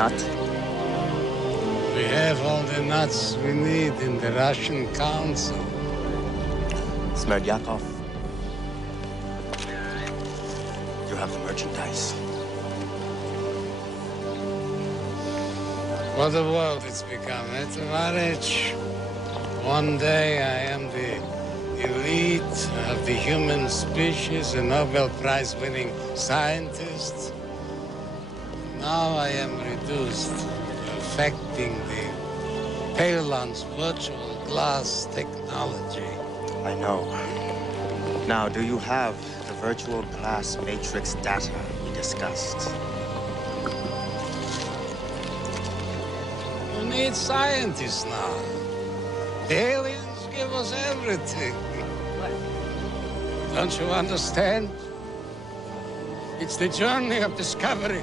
nut? We have all the nuts we need in the Russian Council. Smerdyakov, you have the merchandise. What a world it's become, eh, Tovarich? One day I am the elite of the human species, a Nobel Prize-winning scientist. Now I am reduced to perfecting the Talon's virtual glass technology. I know. Now, do you have the virtual glass matrix data we discussed? We need scientists now. The aliens give us everything. Don't you understand? It's the journey of discovery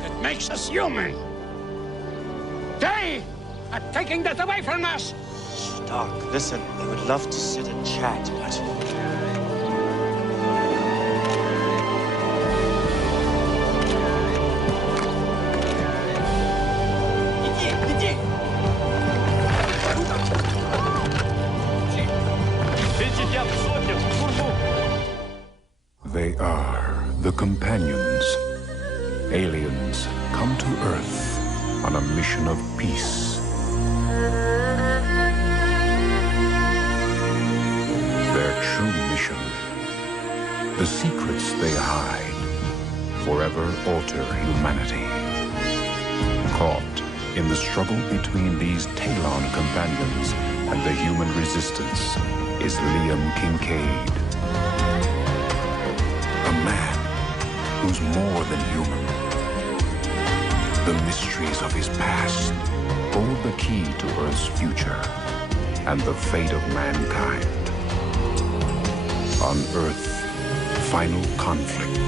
that makes us human. They are taking that away from us. Doc, listen, I would love to sit and chat, but... They are the companions. Aliens come to Earth on a mission of peace. Their true mission, the secrets they hide, forever alter humanity. Caught in the struggle between these Talon companions and the human resistance is Liam Kincaid. A man who's more than human. The mysteries of his past hold the key to Earth's future and the fate of mankind. On Earth, final conflict.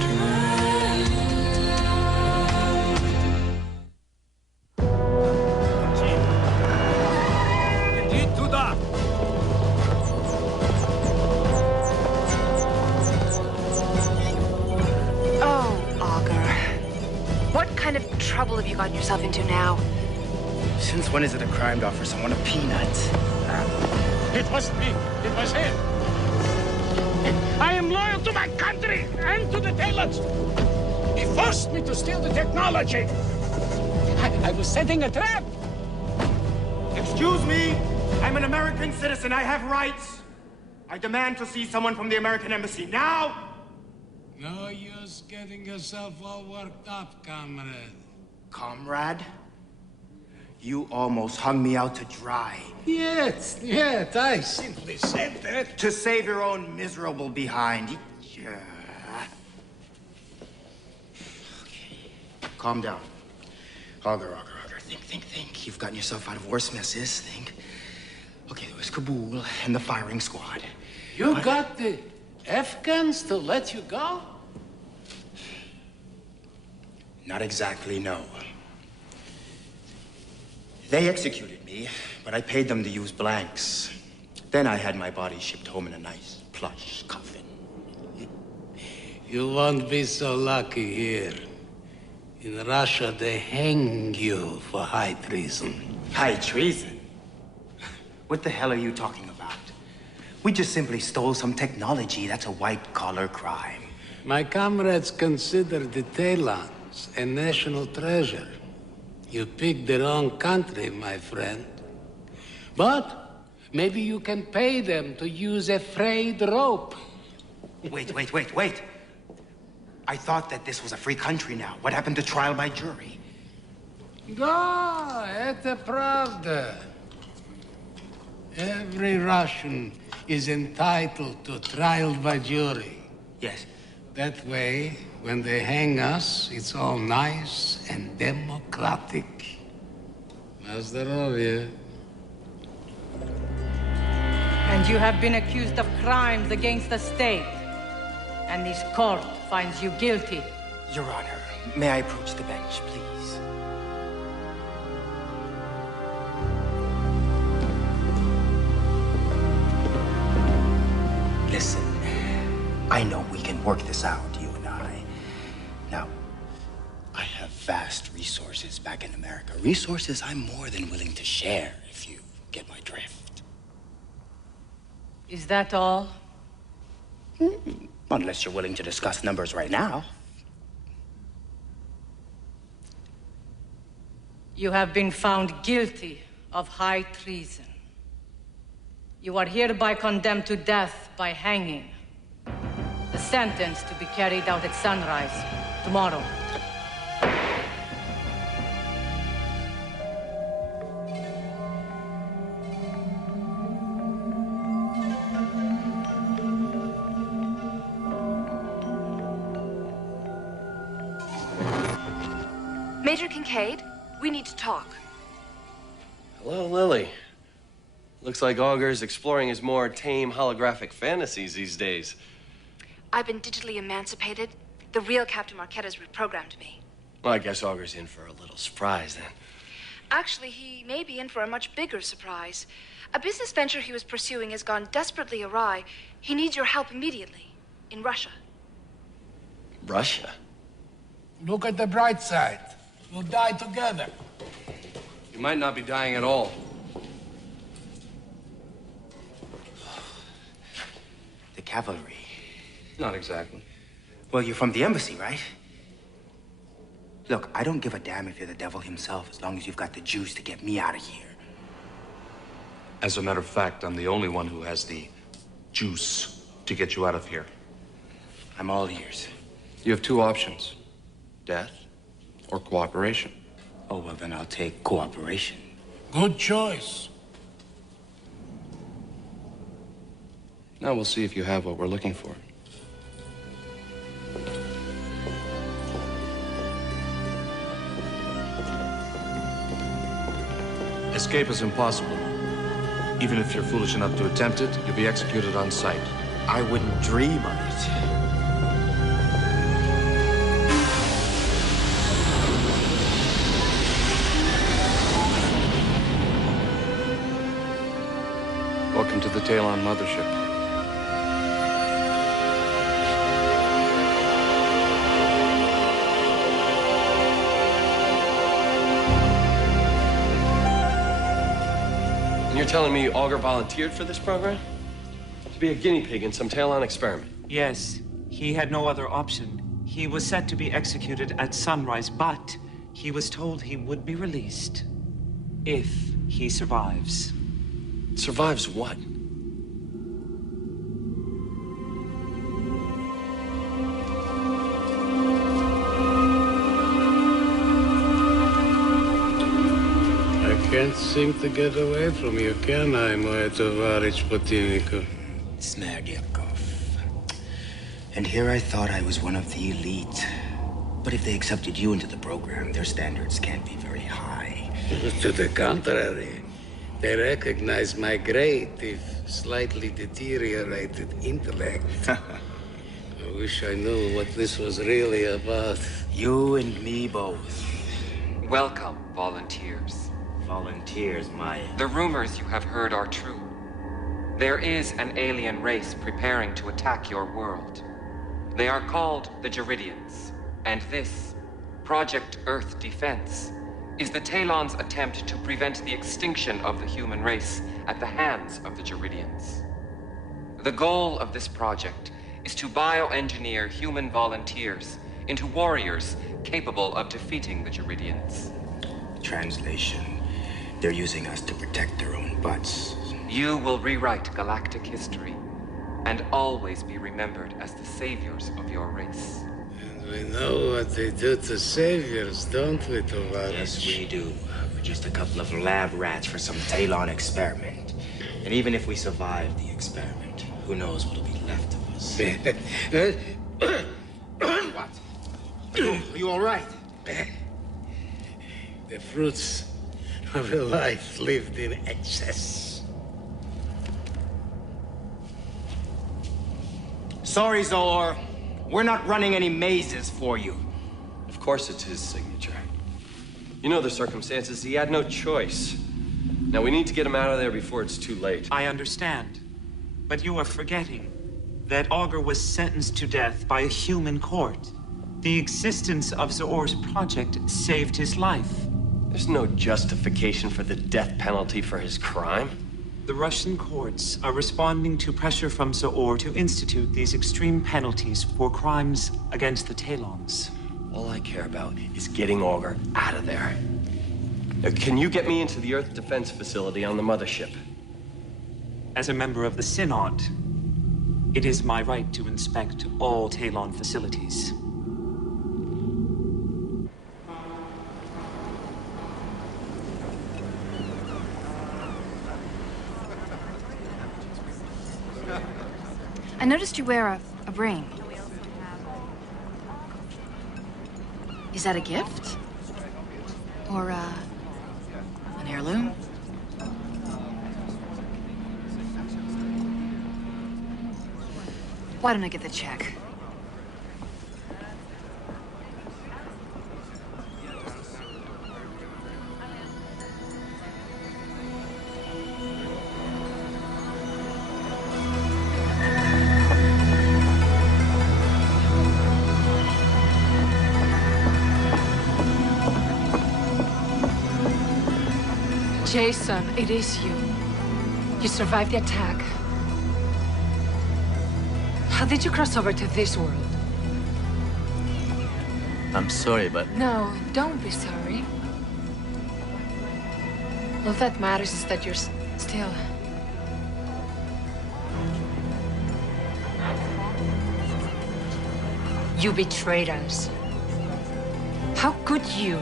Trouble have you gotten yourself into now? Since when is it a crime to offer someone a peanut? It wasn't me. It was him. I am loyal to my country and to the Talons. He forced me to steal the technology. I was setting a trap. Excuse me. I'm an American citizen. I have rights. I demand to see someone from the American embassy now. No use getting yourself all worked up, comrade. Comrade? You almost hung me out to dry. Yet, I simply said that. To save your own miserable behind. Yeah. Okay. Calm down. Auger. Think. You've gotten yourself out of worse messes. Think. Okay, there was Kabul and the firing squad. You got the Afghans to let you go? Not exactly, no. They executed me, but I paid them to use blanks. Then I had my body shipped home in a nice, plush coffin. You won't be so lucky here. In Russia, they hang you for high treason. High treason? What the hell are you talking about? We just simply stole some technology. That's a white-collar crime. My comrades consider the Talons a national treasure. You picked the wrong country, my friend. But maybe you can pay them to use a frayed rope. Wait. I thought that this was a free country now. What happened to trial by jury? No, это правда. Every Russian is entitled to trial by jury. Yes. That way, when they hang us, it's all nice and democratic. На здоровье. And you have been accused of crimes against the state. And this court finds you guilty. Your Honor, may I approach the bench, please? Listen, I know we can work this out, you and I. Now, I have vast resources back in America. resources I'm more than willing to share, if you get my drift. Is that all? Unless you're willing to discuss numbers right now. You have been found guilty of high treason. You are hereby condemned to death by hanging. The sentence to be carried out at sunrise tomorrow. Major Kincaid, we need to talk. Hello, Lily. Looks like Auger's exploring his more tame holographic fantasies these days. I've been digitally emancipated. The real Captain Marquette's reprogrammed me. Well, I guess Auger's in for a little surprise then. Actually, he may be in for a much bigger surprise. A business venture he was pursuing has gone desperately awry. He needs your help immediately. In Russia. Russia? Look at the bright side. We'll die together. You might not be dying at all. The cavalry. Not exactly. Well, you're from the embassy, right? Look, I don't give a damn if you're the devil himself, as long as you've got the juice to get me out of here. As a matter of fact, I'm the only one who has the juice to get you out of here. I'm all ears. You have two options. Death or cooperation. Oh, well, then I'll take cooperation. Good choice. Now we'll see if you have what we're looking for. Escape is impossible. Even if you're foolish enough to attempt it, you'll be executed on sight. I wouldn't dream of it. Welcome to the Talon Mothership. And you're telling me Auger volunteered for this program? To be a guinea pig in some Talon experiment? Yes, he had no other option. He was set to be executed at sunrise, but he was told he would be released if he survives. Survives what? I can't seem to get away from you, can I, my tovarich Potilnikov? Smerdyakov. And here I thought I was one of the elite. But if they accepted you into the program, their standards can't be very high. To the contrary, they recognize my great, if slightly deteriorated intellect. I wish I knew what this was really about. You and me both. Welcome, volunteers. Volunteers, Maya. The rumors you have heard are true. There is an alien race preparing to attack your world. They are called the Geridians, and this, Project Earth Defense, is the Talon's attempt to prevent the extinction of the human race at the hands of the Geridians. The goal of this project is to bioengineer human volunteers into warriors capable of defeating the Geridians. Translation. They're using us to protect their own butts. You will rewrite galactic history and always be remembered as the saviors of your race. And we know what they do to saviors, don't we, tovarich? Yes, we do. We're just a couple of lab rats for some Talon experiment. And even if we survive the experiment, who knows what'll be left of us. What? Are you all right? The fruits of a life lived in excess. Sorry, Zor. We're not running any mazes for you. Of course it's his signature. You know the circumstances. He had no choice. Now we need to get him out of there before it's too late. I understand, but you are forgetting that Auger was sentenced to death by a human court. The existence of Zor's project saved his life. There's no justification for the death penalty for his crime. The Russian courts are responding to pressure from Saur to institute these extreme penalties for crimes against the Talons. All I care about is getting Auger out of there. Now, can you get me into the Earth Defense Facility on the Mothership? As a member of the Synod, it is my right to inspect all Talon facilities. I noticed you wear a ring. Is that a gift? Or, an heirloom? Why don't I get the check? Jason, it is you. You survived the attack. How did you cross over to this world? I'm sorry, but... No, don't be sorry. All that matters is that you're still... You betrayed us. How could you?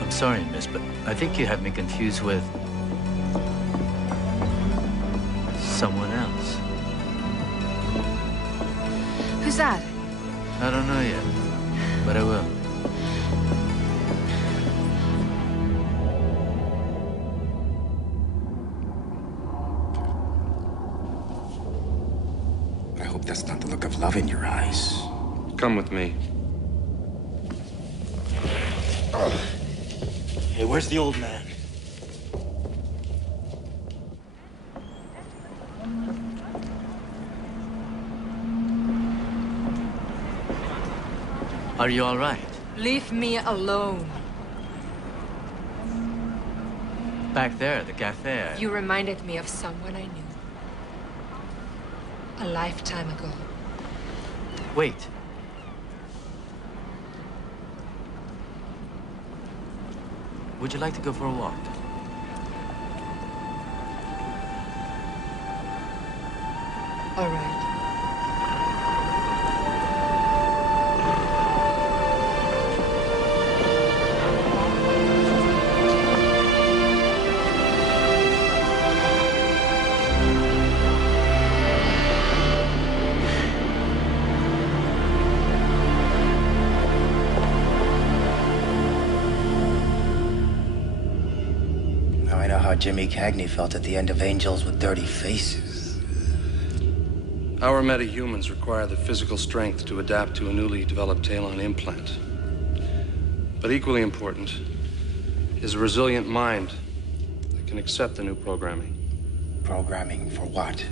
I'm sorry, miss, but I think you have me confused with... someone else. Who's that? I don't know yet, but I will. I hope that's not the look of love in your eyes. Come with me. Hey, where's the old man? Are you all right? Leave me alone. Back there at the cafe. You reminded me of someone I knew. A lifetime ago. Wait. Would you like to go for a walk? All right. Jimmy Cagney felt at the end of Angels with Dirty Faces. Our metahumans require the physical strength to adapt to a newly developed Talon implant. But equally important is a resilient mind that can accept the new programming. Programming for what?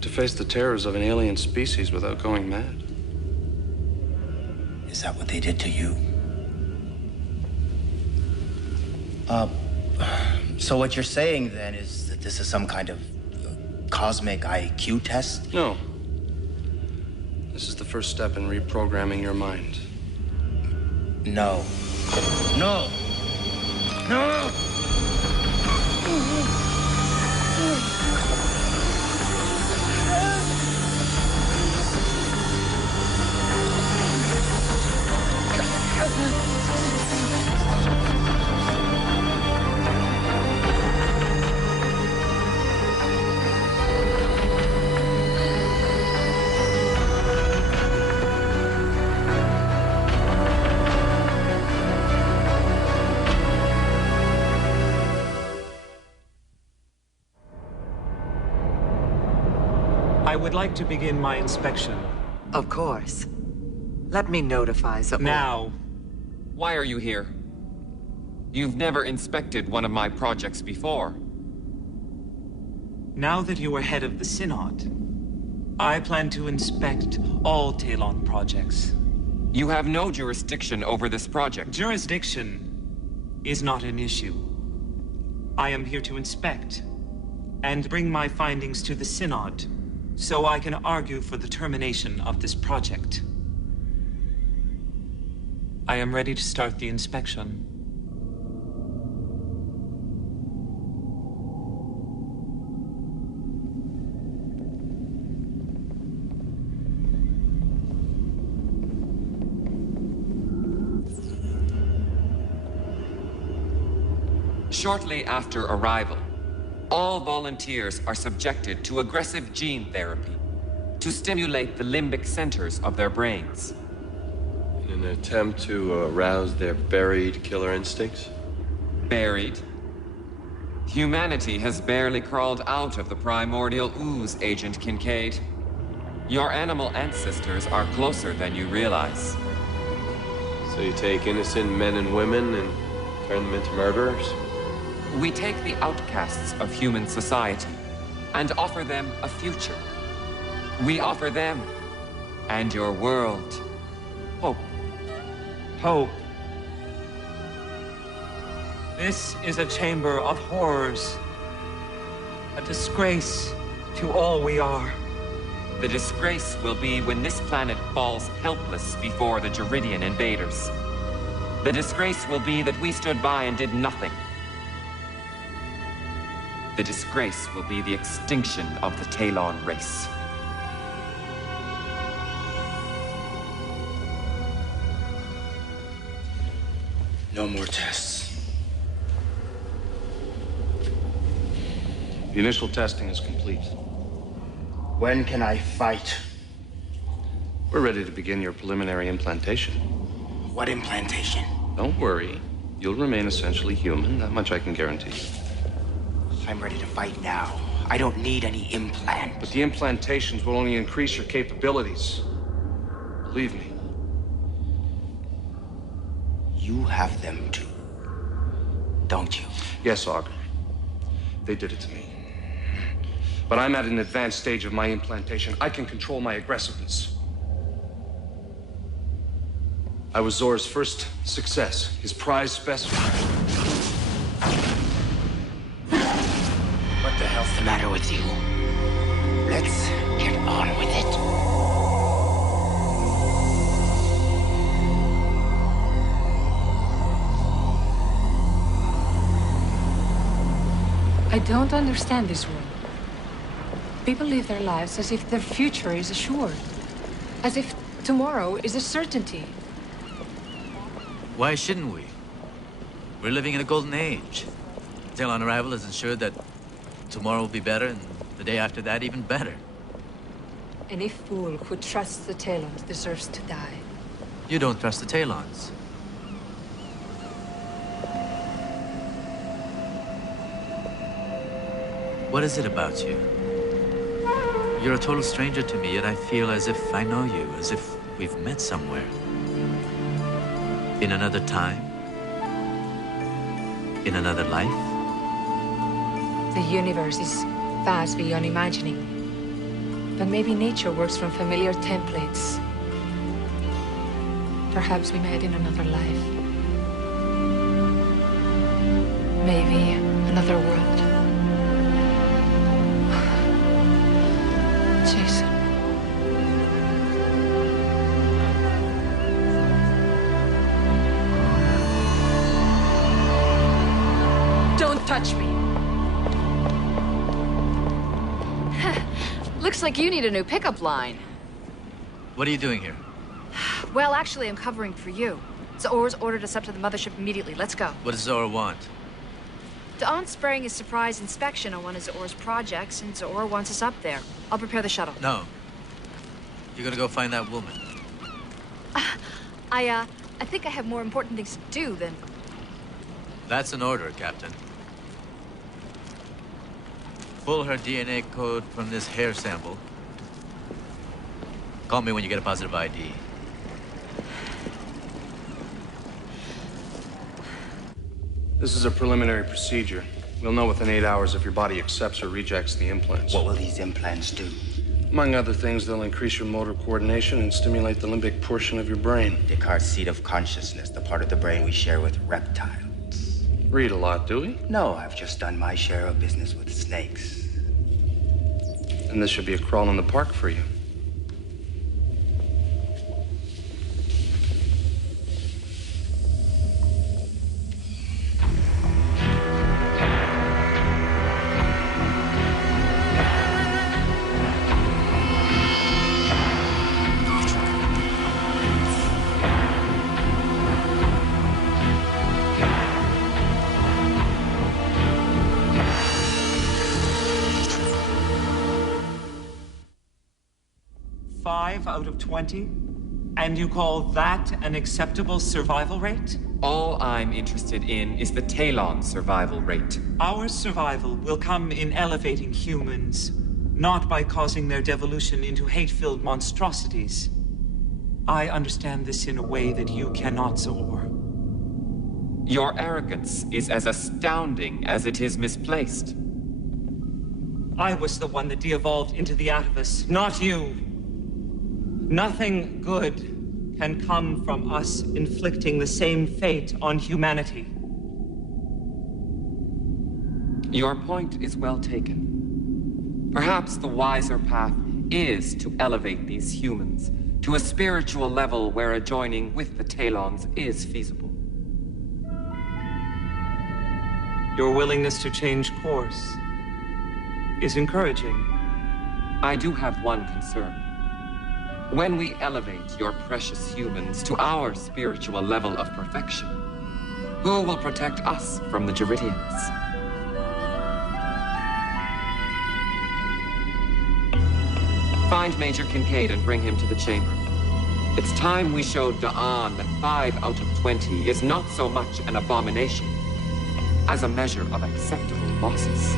To face the terrors of an alien species without going mad. Is that what they did to you? So what you're saying, then, is that this is some kind of cosmic IQ test? No. This is the first step in reprogramming your mind. No. No! No! I would like to begin my inspection. Of course. Let me notify Sabotage. Now. Why are you here? You've never inspected one of my projects before. Now that you are head of the Synod, I plan to inspect all Talon projects. You have no jurisdiction over this project. Jurisdiction is not an issue. I am here to inspect and bring my findings to the Synod so I can argue for the termination of this project. I am ready to start the inspection. Shortly after arrival, all volunteers are subjected to aggressive gene therapy to stimulate the limbic centers of their brains. In an attempt to arouse their buried killer instincts? Buried? Humanity has barely crawled out of the primordial ooze, Agent Kincaid. Your animal ancestors are closer than you realize. So you take innocent men and women and turn them into murderers? We take the outcasts of human society and offer them a future. We offer them and your world hope. Hope. This is a chamber of horrors. A disgrace to all we are. The disgrace will be when this planet falls helpless before the Juridian invaders. The disgrace will be that we stood by and did nothing. The disgrace will be the extinction of the Talon race. No more tests. The initial testing is complete. When can I fight? We're ready to begin your preliminary implantation. What implantation? Don't worry. You'll remain essentially human. That much I can guarantee you. I'm ready to fight now. I don't need any implant. But the implantations will only increase your capabilities. Believe me. You have them too, don't you? Yes, Auger. They did it to me. But I'm at an advanced stage of my implantation. I can control my aggressiveness. I was Zor's first success, his prize specimen. What the hell's the matter with you? Let's get on with it. I don't understand this world. People live their lives as if their future is assured. As if tomorrow is a certainty. Why shouldn't we? We're living in a golden age. Talon arrival is ensured that tomorrow will be better, and the day after that even better. Any fool who trusts the Talons deserves to die. You don't trust the Talons. What is it about you? You're a total stranger to me, yet I feel as if I know you, as if we've met somewhere. In another time? In another life? The universe is vast beyond imagining. But maybe nature works from familiar templates. Perhaps we met in another life. Maybe another world. Jason. Don't touch me. Looks like you need a new pickup line. What are you doing here? Well, actually, I'm covering for you. Zaor's ordered us up to the Mothership immediately. Let's go. What does Zora want? Dawn's spraying his surprise inspection on one of Zaor's projects, and Zaor wants us up there. I'll prepare the shuttle. No. You're gonna go find that woman. I think I have more important things to do than... That's an order, Captain. Pull her DNA code from this hair sample. Call me when you get a positive ID. This is a preliminary procedure. We'll know within 8 hours if your body accepts or rejects the implants. What will these implants do? Among other things, they'll increase your motor coordination and stimulate the limbic portion of your brain. Descartes' seat of consciousness, the part of the brain we share with reptiles. read a lot, do we? No, I've just done my share of business with snakes. And this should be a crawl in the park for you. Out of 20? And you call that an acceptable survival rate? All I'm interested in is the Talon survival rate. Our survival will come in elevating humans, not by causing their devolution into hate-filled monstrosities. I understand this in a way that you cannot, Zor. Your arrogance is as astounding as it is misplaced. I was the one that de-evolved into the Atavus, not you. Nothing good can come from us inflicting the same fate on humanity. Your point is well taken. Perhaps the wiser path is to elevate these humans to a spiritual level where a joining with the Talons is feasible. Your willingness to change course is encouraging. I do have one concern. When we elevate your precious humans to our spiritual level of perfection, who will protect us from the Jeridians? Find Major Kincaid and bring him to the chamber. It's time we showed Da'an that 5 out of 20 is not so much an abomination as a measure of acceptable losses.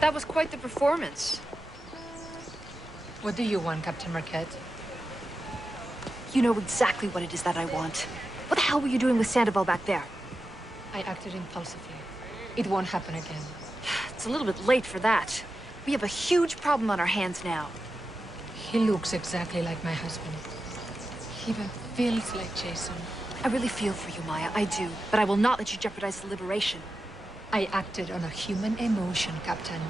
That was quite the performance. What do you want, Captain Marquette? You know exactly what it is that I want. What the hell were you doing with Sandoval back there? I acted impulsively. It won't happen again. It's a little bit late for that. We have a huge problem on our hands now. He looks exactly like my husband. He even feels like Jason. I really feel for you, Maya. I do. But I will not let you jeopardize the liberation. I acted on a human emotion, Captain.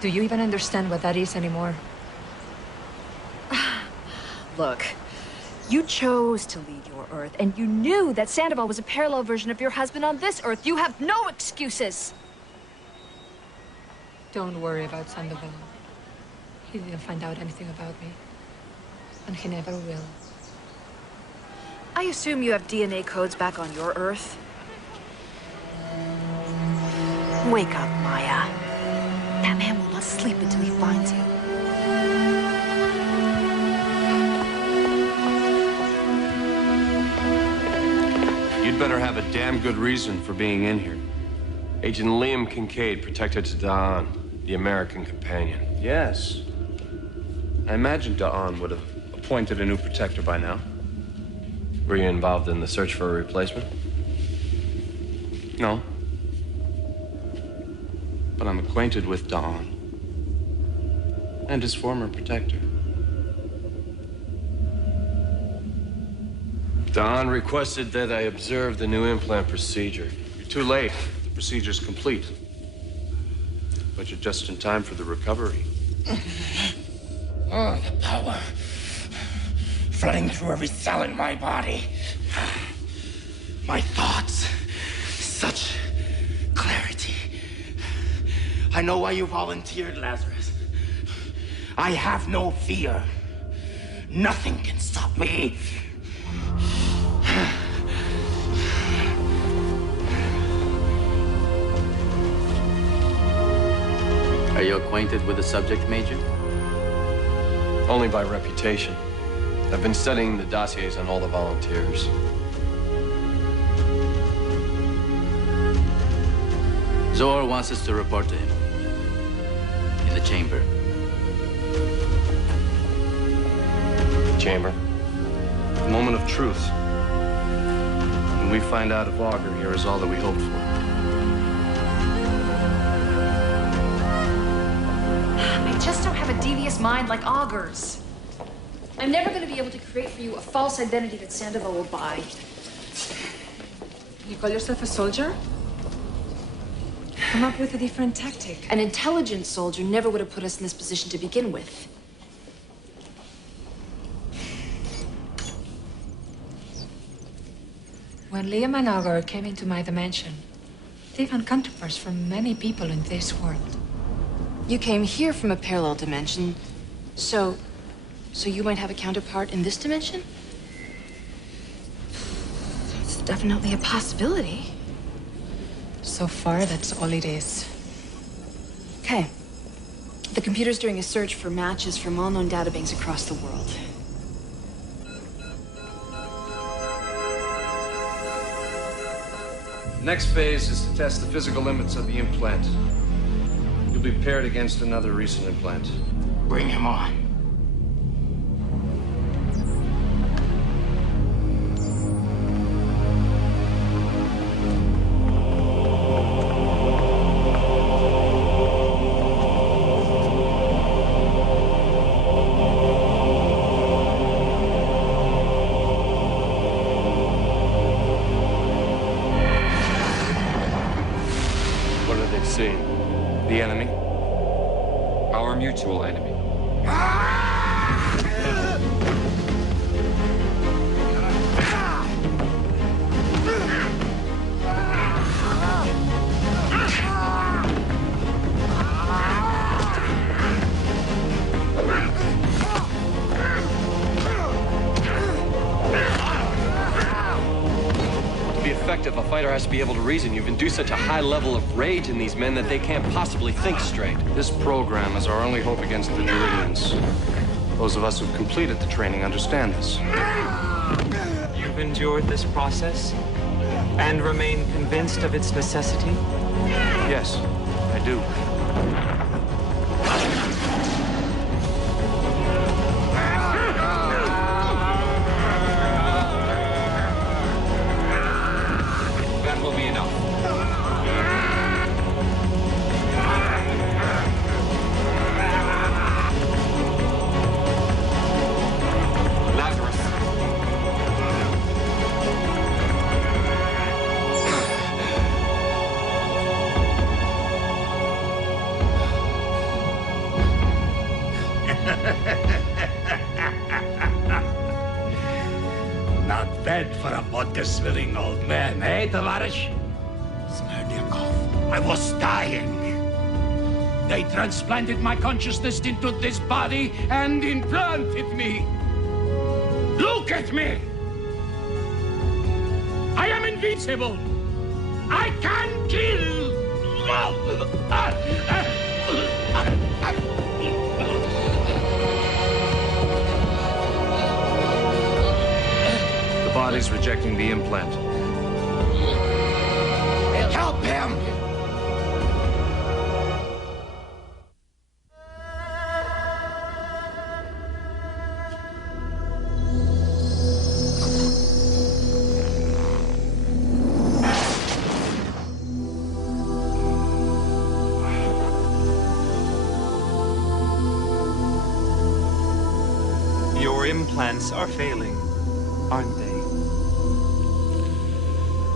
Do you even understand what that is anymore? Look, you chose to leave your Earth, and you knew that Sandoval was a parallel version of your husband on this Earth. You have no excuses! Don't worry about Sandoval. He didn't find out anything about me. And he never will. I assume you have DNA codes back on your Earth? Wake up, Maya. That man will not sleep until he finds you. You'd better have a damn good reason for being in here. Agent Liam Kincaid, protector to Da'an, the American companion. Yes. I imagine Da'an would have appointed a new protector by now. Were you involved in the search for a replacement? No. But I'm acquainted with Da'an and his former protector. Da'an requested that I observe the new implant procedure. You're too late. The procedure's complete. But you're just in time for the recovery. Oh, the power. Flooding through every cell in my body. My thoughts. Such clarity. I know why you volunteered, Lazarus. I have no fear. Nothing can stop me. Are you acquainted with the subject, Major? Only by reputation. I've been studying the dossiers on all the volunteers. Zor wants us to report to him. In the chamber. Chamber? The moment of truth. When we find out if Auger here is all that we hoped for. just don't have a devious mind like Auger's. I'm never going to be able to create for you a false identity that Sandoval will buy. You call yourself a soldier? Come up with a different tactic. An intelligent soldier never would have put us in this position to begin with. When Liam and Auger came into my dimension, they found counterparts from many people in this world. You came here from a parallel dimension, so you might have a counterpart in this dimension? It's definitely a possibility. So far, that's all it is. Okay. The computer's doing a search for matches from all known databanks across the world. Next phase is to test the physical limits of the implant. You'll be paired against another recent implant. Bring him on. The enemy? Our mutual enemy. If a fighter has to be able to reason, you've induced such a high level of rage in these men that they can't possibly think straight. This program is our only hope against the Juridians. Those of us who've completed the training understand this. You've endured this process and remain convinced of its necessity? Yes, I do. Not bad for a vodka-swilling old man, eh, Tovarishch? I was dying. They transplanted my consciousness into this body and implanted me. Look at me! I am invincible. I can kill. The body's rejecting the implant. Help him! Your implants are failing, aren't they?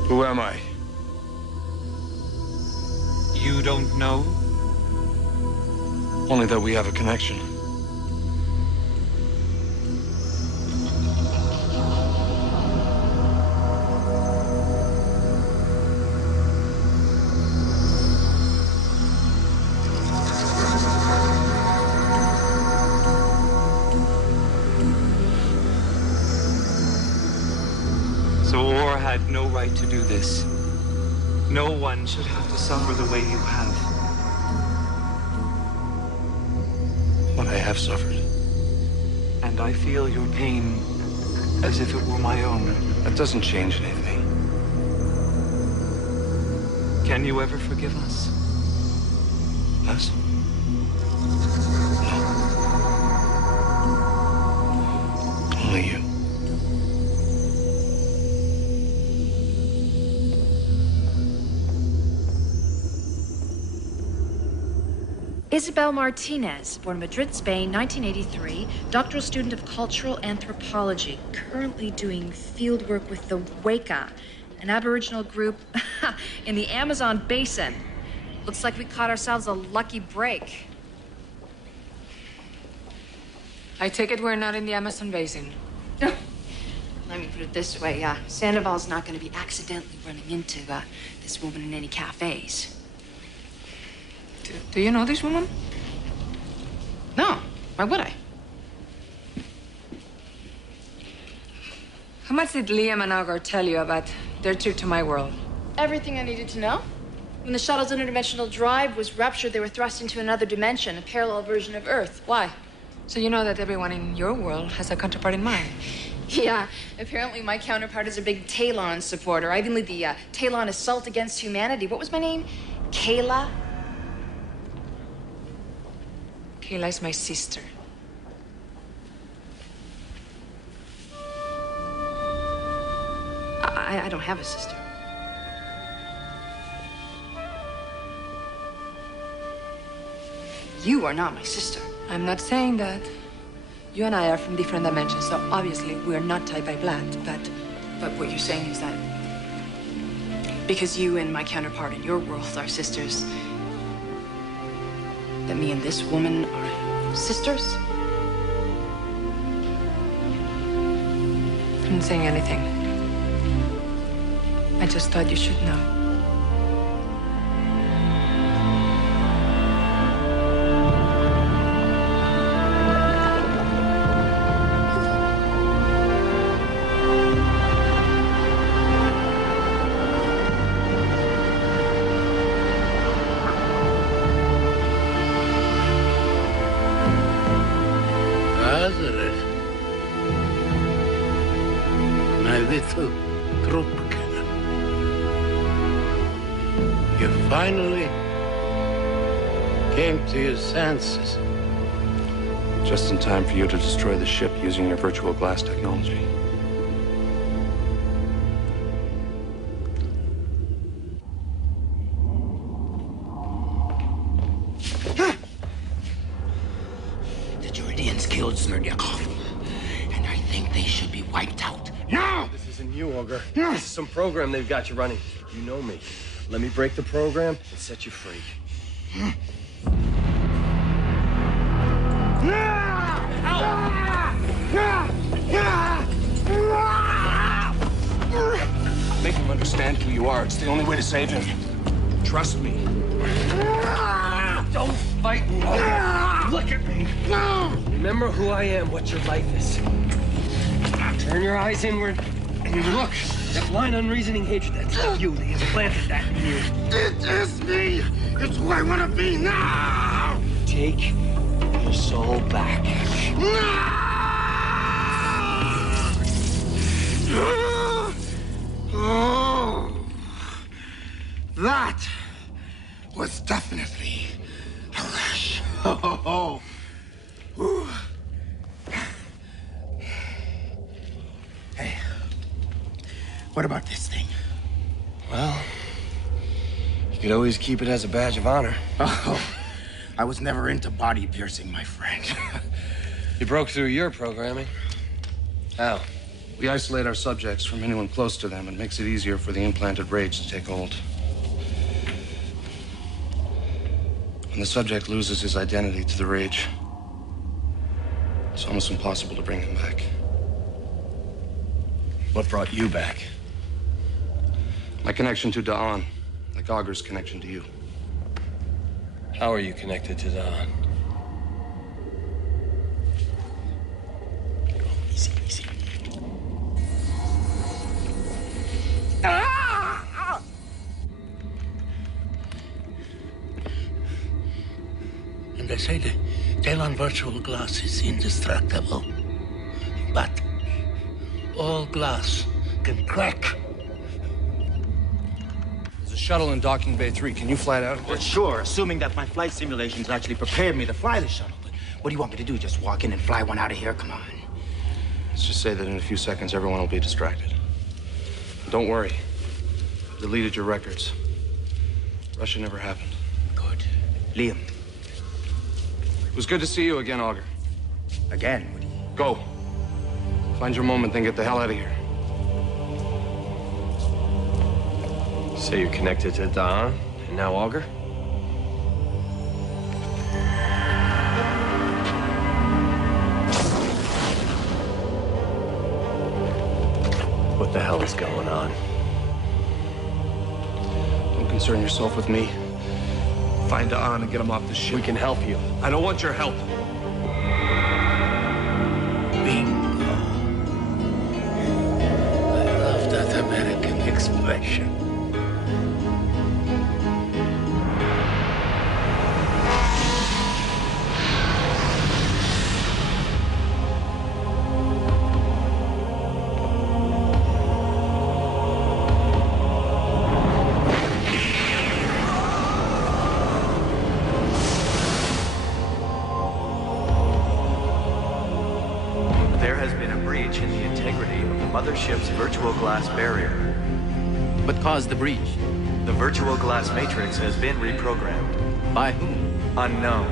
Who am I? You don't know? Only that we have a connection. Auger had no right to do this. No one should have to suffer the way you have. But I have suffered. And I feel your pain as if it were my own. That doesn't change anything. Can you ever forgive us? Us? No. Only you. Isabel Martinez, born Madrid, Spain, 1983, doctoral student of cultural anthropology, currently doing field work with the Weka, an Aboriginal group in the Amazon basin. Looks like we caught ourselves a lucky break. I take it we're not in the Amazon basin. Let me put it this way, Sandoval's not going to be accidentally running into this woman in any cafes. Do you know this woman? No. Why would I? How much did Liam and Auger tell you about their trip to my world? Everything I needed to know. When the shuttle's interdimensional drive was ruptured, they were thrust into another dimension, a parallel version of Earth. Why? So you know that everyone in your world has a counterpart in mind. Yeah, apparently my counterpart is a big Talon supporter. I even lead the Talon Assault Against Humanity. What was my name? Kayla? Kayla is my sister. I don't have a sister. You are not my sister. I'm not saying that. You and I are from different dimensions, so obviously we're not tied by blood, But what you're saying is that because you and my counterpart in your world are sisters, that me and this woman are sisters? I'm not saying anything. I just thought you should know. Little Trupke. You finally came to your senses. Just in time for you to destroy the ship using your virtual glass technology. The Juridians killed Smerdyakov, and I think they should be wiped out. Now! This isn't you, Auger. This is some program they've got you running. You know me. Let me break the program and set you free. Make him understand who you are. It's the only way to save him. Trust me. Don't fight me, Auger. Look at me. Remember who I am, what your life is. Turn your eyes inward and look. That blind, unreasoning hatred, that's not you. They implanted that in you. It is me. It's who I want to be now. Take your soul back. Oh, that was definitely a rush. Oh. Ooh. Hey, what about this thing? Well, you could always keep it as a badge of honor. Oh, I was never into body piercing, my friend. You broke through your programming. How? We isolate our subjects from anyone close to them. It makes it easier for the implanted rage to take hold. When the subject loses his identity to the rage, it's almost impossible to bring him back. What brought you back? My connection to Da'an, like Auger's connection to you. How are you connected to Da'an? Easy, easy. And they say the Talon virtual glass is indestructible. But all glass can crack. There's a shuttle in docking bay 3. Can you fly it out? Well, sure, assuming that my flight simulations actually prepared me to fly the shuttle. But what do you want me to do? Just walk in and fly one out of here? Come on. Let's just say that in a few seconds, everyone will be distracted. Don't worry. I've deleted your records. Russia never happened. Good. Liam, It was good to see you again, Auger. Again, Woody. Go. Find your moment, then get the hell out of here. So you're connected to Don, and now Auger? What the hell is going on? Don't concern yourself with me. Find Don and get him off the ship. We can help you. I don't want your help. Bingo. I love that American expression. Mothership's virtual glass barrier. What caused the breach? The virtual glass matrix has been reprogrammed. By whom? Unknown.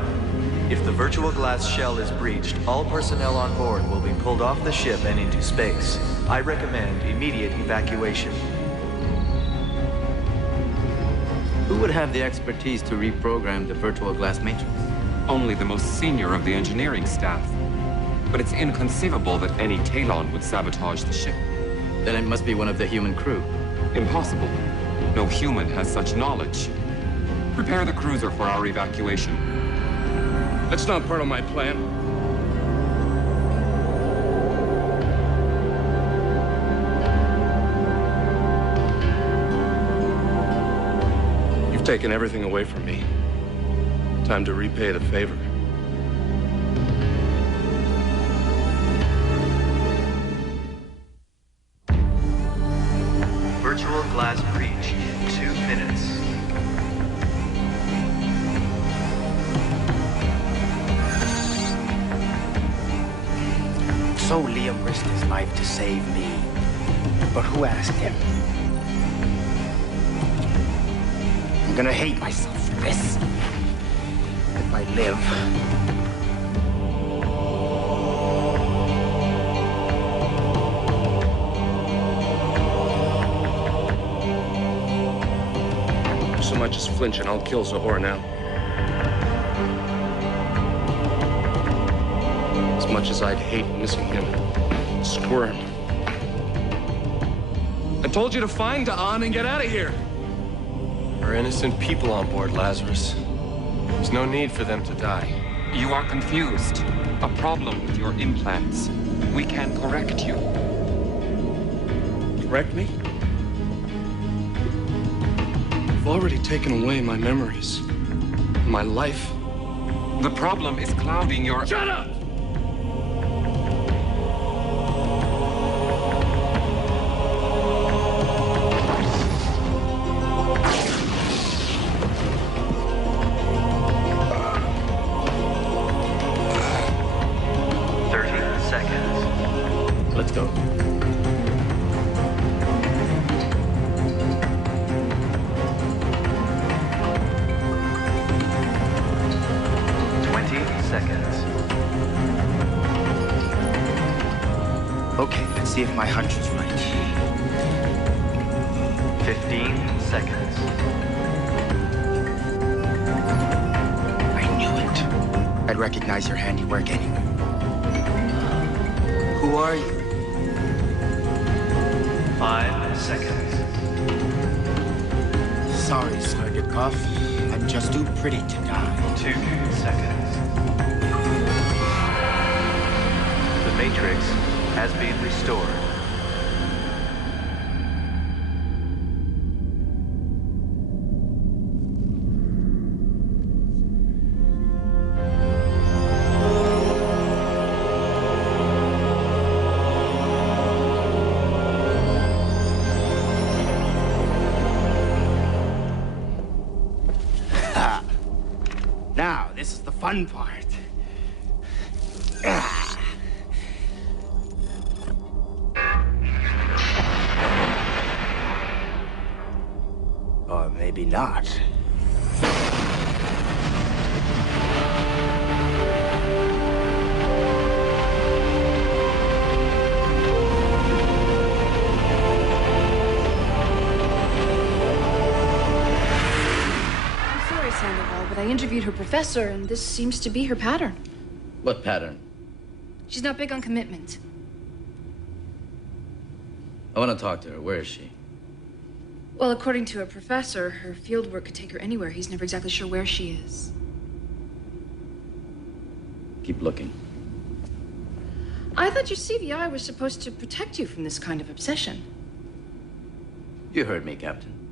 If the virtual glass shell is breached, all personnel on board will be pulled off the ship and into space. I recommend immediate evacuation. Who would have the expertise to reprogram the virtual glass matrix? Only the most senior of the engineering staff. But it's inconceivable that any Talon would sabotage the ship. Then it must be one of the human crew. Impossible. No human has such knowledge. Prepare the cruiser for our evacuation. That's not part of my plan. You've taken everything away from me. Time to repay the favor. Virtual glass breach in 2 minutes. So Liam risked his life to save me. But who asked him? I'm gonna hate myself for this. If I live. So much as flinch and I'll kill Zahor now. As much as I'd hate missing him. Squirm. I told you to find Da'an and get out of here. There are innocent people on board, Lazarus. There's no need for them to die. You are confused. A problem with your implants. We can correct you. Correct me? You've already taken away my memories. My life. The problem is clouding your... Shut up! Let's go. Okay, let's see if my hunch is right. 15 seconds. I knew it. I'd recognize your handiwork anyway. Who are you? 5 seconds. Sorry, Sergeant-Koff. I'm just too pretty to die. 2 seconds. The Matrix has been restored. Now, this is the fun part. Or maybe not. professor, and this seems to be her pattern. What pattern? She's not big on commitment. I want to talk to her. Where is she? Well, according to a professor, her field work could take her anywhere. He's never exactly sure where she is. Keep looking. I thought your CVI was supposed to protect you from this kind of obsession. You heard me, Captain.